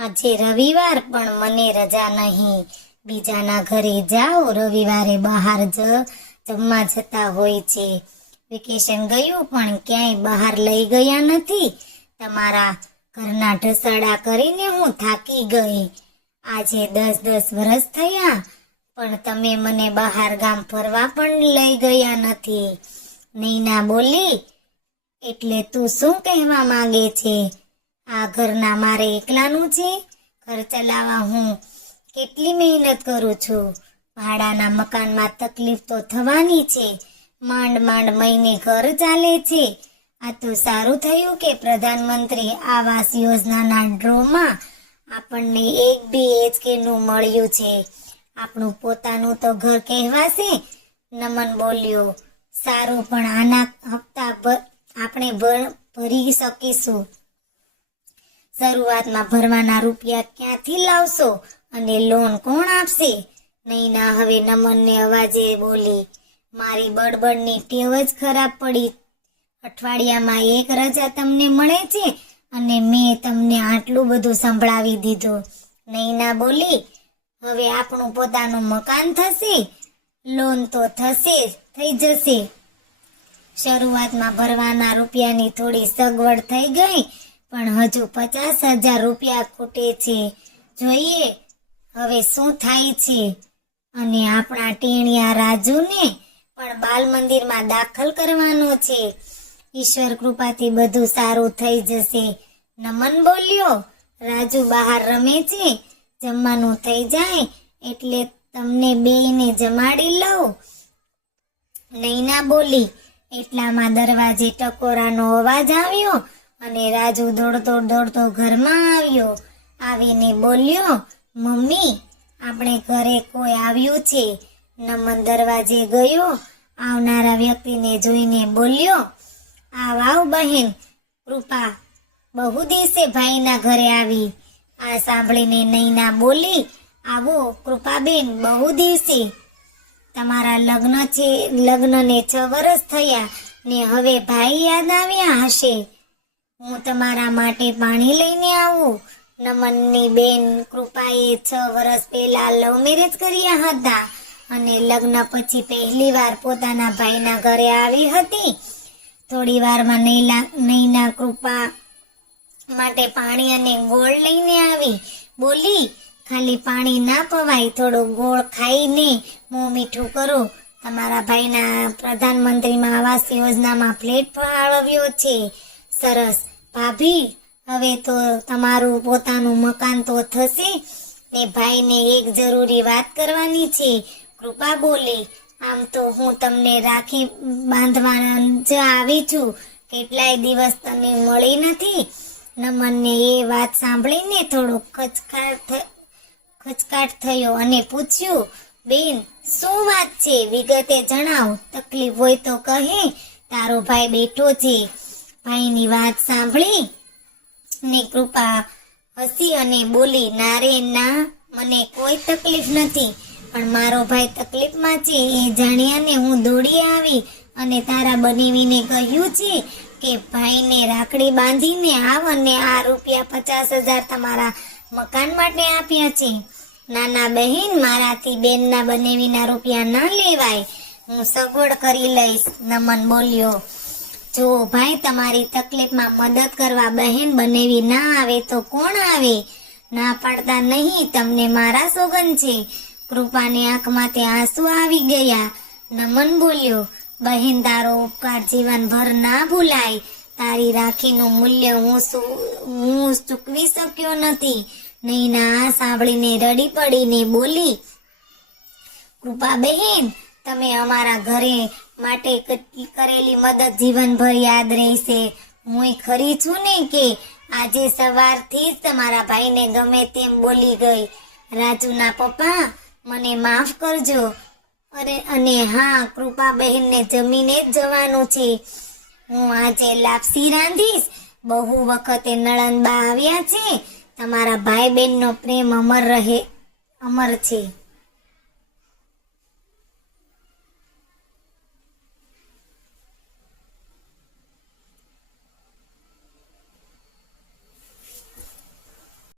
આજે રવિવાર પણ મને રજા નહીં. બીજાના ઘરે જાઓ, રવિવારે બહાર જમવા જતા હોય છે. વેકેશન ગયું પણ ક્યાંય બહાર લઈ ગયા નથી. તમારા ઘરના ઢસડા કરીને હું થાકી ગઈ. આજે 10 વર્ષ થયા પણ તમે મને બહાર ગામ ફરવા પણ લઈ ગયા નથી. નૈના બોલી, એટલે તું શું કહેવા માંગે છે? આ ઘરના મારે એકલાનું છે? ઘર ચલાવવા હું કેટલી મહેનત કરું છું. ભાડાના મકાનમાં તકલીફ તો થવાની છે. માંડ માંડ મહિને ઘર ચાલે છે. આ તો સારું થયું કે પ્રધાનમંત્રી આવાસ યોજનાના ડ્રોમાં આપણને 1 BHK નું મળ્યું છે. આપણું પોતાનું તો ઘર કહેવાશે. નમન બોલ્યો, સારું, પણ આના હપ્તા આપણે ભરી શકીશું. શરૂઆતમાં ભરવાના રૂપિયા ક્યાંથી લાવશો અને લોન કોણ આપશે? નૈના હવે નમનને અવાજે બોલી, મારી બડબડની ટેવ જ ખરાબ પડી. અઠવાડિયામાં 1 રજા તમને મળે છે અને મેં તમને આટલું બધું સંભળાવી દીધું. નૈના બોલી, હવે આપણું પોતાનું મકાન થશે, લોન તો થઈ જશે. શરૂઆતમાં ભરવાના રૂપિયાની થોડી સગવડ થઈ ગઈ, પણ હજુ 50,000 રૂપિયા ખૂટે છે. જોઈએ હવે શું થાય છે. અને આપણા ટેણિયા રાજુને પણ બાલ મંદિરમાં દાખલ કરવાનો છે. ઈશ્વર કૃપાથી બધું સારું થઈ જશે. નમન બોલ્યો, રાજુ બહાર રમે છે. જમવાનું થઈ જાય એટલે તમને બેયને જમાડી લઉં. નૈના બોલી. એટલામાં દરવાજે ટકોરાનો અવાજ આવ્યો અને રાજુ દોડતો ઘરમાં આવ્યો. આવીને બોલ્યો, મમ્મી, આપણે ઘરે કોઈ આવ્યું છે. નમન દરવાજે ગયો. આવનારા વ્યક્તિને જોઈને બોલ્યો, આવ બહેન કૃપા, બહુ દિવસે ભાઈના ઘરે આવી. આ સાંભળીને નૈના બોલી, આવો કૃપાબેન, બહુ દિવસે. તમારા લગ્નને 6 વર્ષ થયા ને હવે ભાઈ યાદ આવ્યા હશે. હું તમારા માટે પાણી લઈને આવું. નમનની બેન કૃપાએ 6 વર્ષ પહેલા લવ મેરેજ કર્યા હતા અને લગ્ન પછી પહેલી વાર પોતાના ભાઈના ઘરે આવી હતી. થોડી વારમાં નૈના કૃપા માટે પાણી અને ગોળ લઈને આવી. બોલી, ખાલી પાણી ના પવાય, થોડો ગોળ ખાઈને મોં મીઠું કરો. તમારા ભાઈના પ્રધાનમંત્રીમાં આવાસ યોજનામાં ફ્લેટ ફાળવ્યો છે. સરસ ભાભી, હવે તો તમારું પોતાનું મકાન તો થશે ને. ભાઈને એક જરૂરી વાત કરવાની છે. કૃપા બોલી, આમ તો હું તમને રાખી બાંધવા જ આવી છું. કેટલાય દિવસ તમે મળી નથી. નમનને એ વાત સાંભળીને થોડો ખચકાટ થયો અને પૂછ્યું, બેન, શું વાત છે? વિગતે જણાવ. તકલીફ હોય તો કહે, તારો ભાઈ બેઠો છે. ભાઈની વાત સાંભળી ને કૃપા હસી અને બોલી, ના રે ના, મને કોઈ તકલીફ નથી, પણ મારો ભાઈ તકલીફમાં છે એ જાણ્યાને હું દોડી આવી અને તારા બનેવીને કહ્યું છે કે ભાઈને રાખડી બાંધીને આવ અને આ રૂપિયા 50,000 તમારા મકાન માટે આપ્યા છે. નાના બહેન, મારાથી બેનના બનેવીના રૂપિયા ના લેવાય, હું સગવડ કરી લઈશ. નમન બોલ્યો, જો ભાઈ, તમારી તકલીફમાં મદદ કરવા બહેન બનેવી ના આવે તો કોણ આવે? ના પાડતા નહીં, તમને મારા સોગંદ છે. કૃપાની આંખમાંથી આંસુ આવી ગયા. નમન બોલ્યો, બહેન, તારો ઉપકાર જીવનભર ના ભૂલાય. તારી રાખીનું મૂલ્ય હું ચૂકવી શક્યો નથી. નૈના સાંભળીને રડી પડીને બોલી, કૃપા બહેન, તમે અમારા ઘરે માટે કરેલી મદદ જીવનભર યાદ રહેશે. હું ખરી છું ને કે આજે સવારથી જ તમારા ભાઈને ગમે તેમ બોલી ગઈ. રાજુના પપ્પા, મને માફ કરજો. અને હા, કૃપા બહેનને જમીને જ જવાનું છે. હું આજે લાપસી રાંધીશ. બહુ વખતે નણંદબા આવ્યા છે. તમારા ભાઈ બહેનનો પ્રેમ અમર છે.